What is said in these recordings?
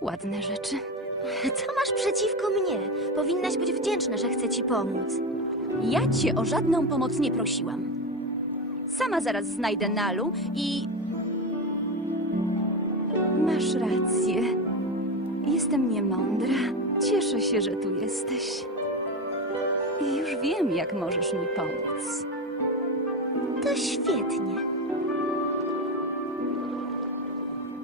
ładne rzeczy. Co masz przeciwko mnie? Powinnaś być wdzięczna, że chcę ci pomóc. Ja cię o żadną pomoc nie prosiłam. Sama zaraz znajdę Nalu i... Masz rację. Jestem niemądra. Cieszę się, że tu jesteś. I już wiem, jak możesz mi pomóc. To świetnie.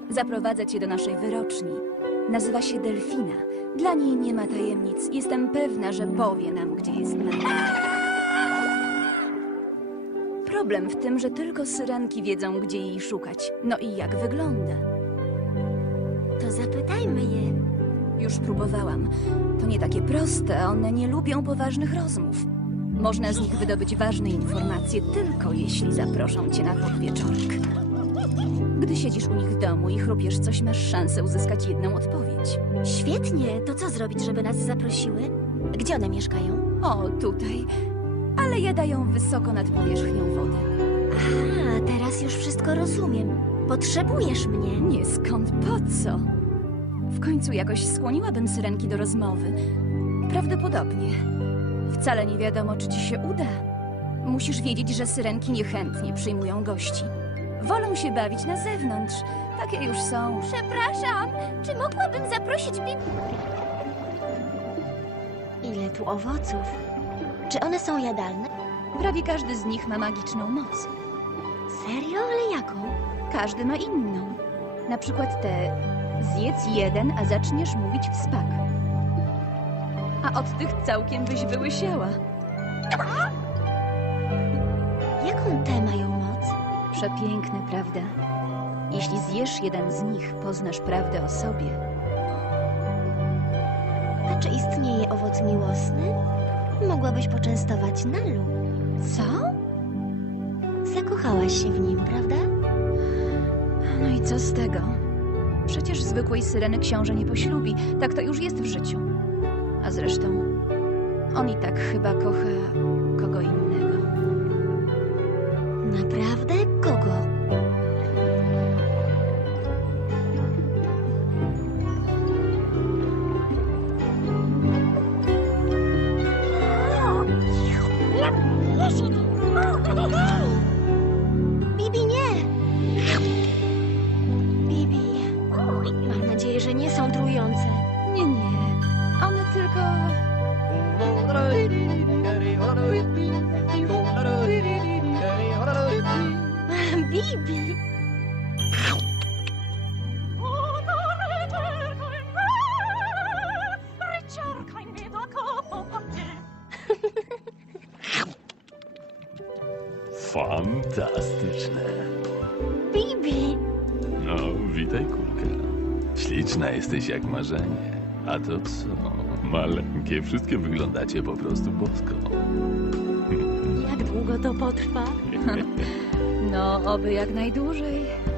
Zaprowadzę cię do naszej wyroczni. Nazywa się Delfina. Dla niej nie ma tajemnic. Jestem pewna, że powie nam, gdzie jest nami. Problem w tym, że tylko syrenki wiedzą, gdzie jej szukać. No i jak wygląda? To zapytajmy je. Już próbowałam. To nie takie proste. One nie lubią poważnych rozmów. Można z nich wydobyć ważne informacje tylko jeśli zaproszą cię na podwieczorek. Gdy siedzisz u nich w domu i chrupiesz coś, masz szansę uzyskać jedną odpowiedź. Świetnie! To co zrobić, żeby nas zaprosiły? Gdzie one mieszkają? O, tutaj. Ale jadają wysoko nad powierzchnią wody. Aha, teraz już wszystko rozumiem. Potrzebujesz mnie. Nie skąd, po co? W końcu jakoś skłoniłabym syrenki do rozmowy. Prawdopodobnie. Wcale nie wiadomo, czy ci się uda. Musisz wiedzieć, że syrenki niechętnie przyjmują gości. Wolą się bawić na zewnątrz. Takie już są. Przepraszam, czy mogłabym zaprosić Pip... Ile tu owoców? Czy one są jadalne? Prawie każdy z nich ma magiczną moc. Serio? Ale jaką? Każdy ma inną. Na przykład te... Zjedz jeden, a zaczniesz mówić w spak. A od tych całkiem byś wyłysiała. Jaką temę mają przepiękne, prawda? Jeśli zjesz jeden z nich, poznasz prawdę o sobie. A czy istnieje owoc miłosny? Mogłabyś poczęstować na Nalu. Co? Zakochałaś się w nim, prawda? No i co z tego? Przecież zwykłej syreny książę nie poślubi. Tak to już jest w życiu. A zresztą... On i tak chyba kocha... kogo innego. są Nie, nie. One tylko... Bibi! Fantastyczne. Bibi. No, witaj, Śliczna jesteś jak marzenie. A to co? Maleńkie, wszystkie wyglądacie po prostu bosko. jak długo to potrwa? no, oby jak najdłużej.